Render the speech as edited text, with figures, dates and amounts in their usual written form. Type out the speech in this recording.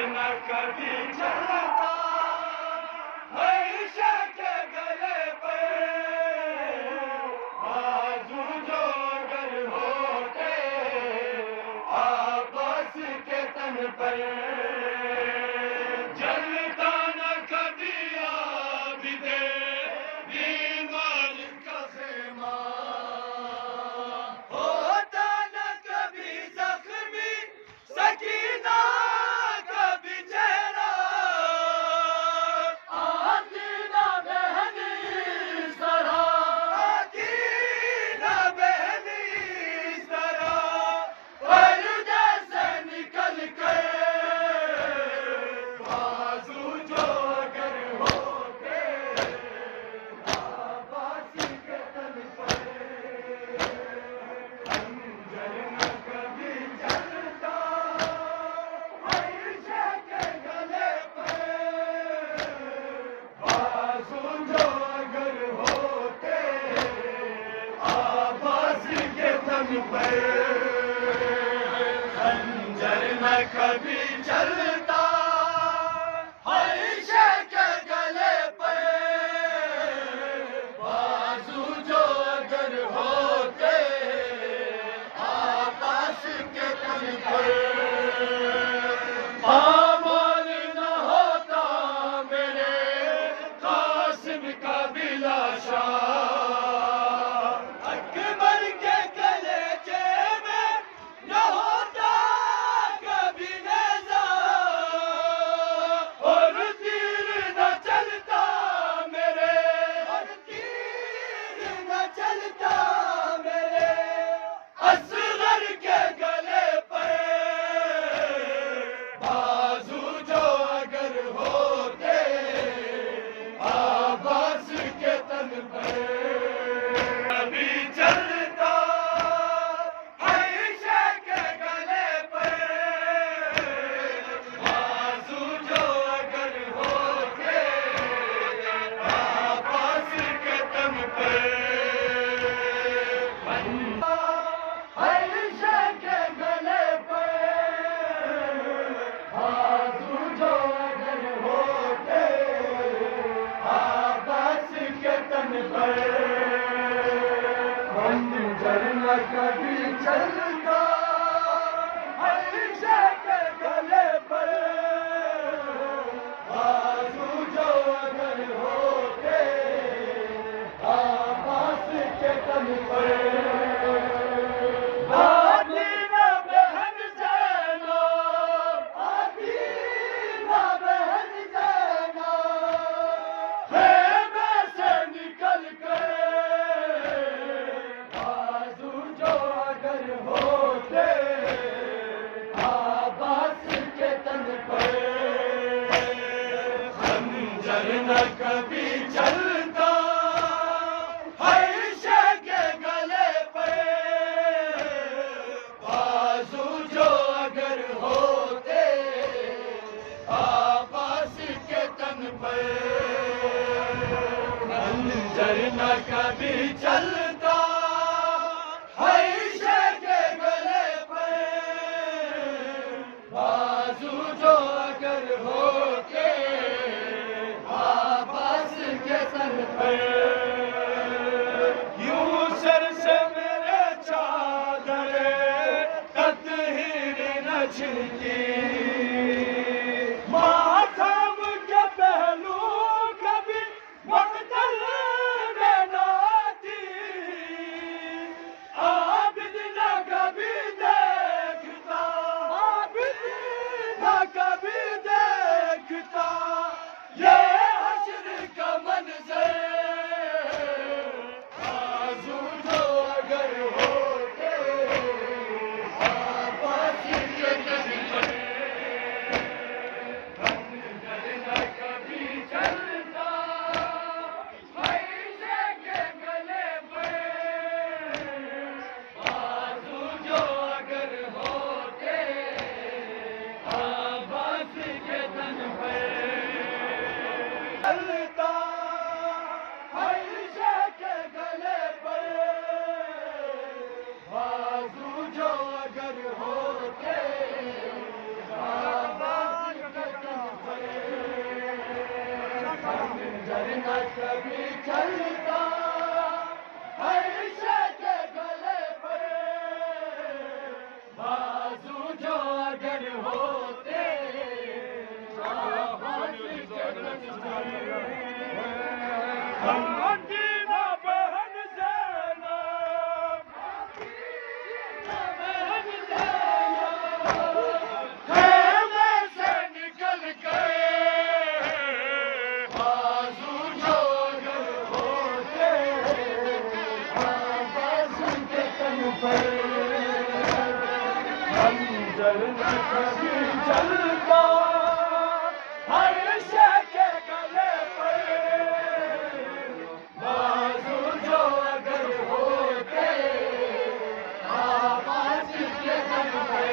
न कभी चलता हमेशा के गले पे बाजू जो अगर होते आपस के तन पर जलता न कभी आग दे बीमार का खेमा होता न कभी जख्मी सकीना कभी चेहरा आती न बहनी इस तरह आती न बहनी इस तरह पर्दे से निकल कर बाजू जो अगर होते आवाज़ के तन पर खंजर न कभी चलता हमेशा के गले पे बाजू जो अगर होते आवाज़ के तन पर खंजर न कभी चलता हमेशा के गले पे बाजू जो अगर होते आपस के तन पर आमान न होता मेरे कासिम का बिलाशा अकबर के कलेजे में न होता कभी नेज़ा और तीर न चलता मेरे और तीर न चलता मेरे असगर के गले पर बाजू जो अगर होते आवाज़ के तन पर कभी चलता हमेशा के गले पर बाजू जो अगर होते आवाज़ के तन पर हमेशा के गले पर बाजू जो अगर होते आवाज़ के तन पर खंजर न कभी चलता हमेशा के गले पर बाजू जो अगर होते आवाज़ के तन पर आती न बहन ज़ैनब आती न बहन ज़ैनब खेमे से निकल कर बाजू जो अगर होते आवाज़ के तन पर खंजर न कभी चलता हमेशा के गले पर बाजू जो अगर होते आवाज़ के तन पर खंजर न कभी चलता हमेशा के गले पर बाजू जो अगर होते आवाज़ के तन पर यूं सर से मेरे चादर तत्हीर न छिलकी माथम के पहलू कभी मक्तल में न आती आबिद न कभी देखता आबिद न कभी देखता ये हश्र का मंज़र बाजू जो अगर होते आवाज़ के तन पर खंजर न कभी चलता हमेशा के गले पर बाजू जो अगर होते आवाज़ के तन पर चलता हमेशा के गले बाजू जो अगर होते डर न कभी चलता हर शय के गले पर बाजू जो अगर होते आवाज के दम पे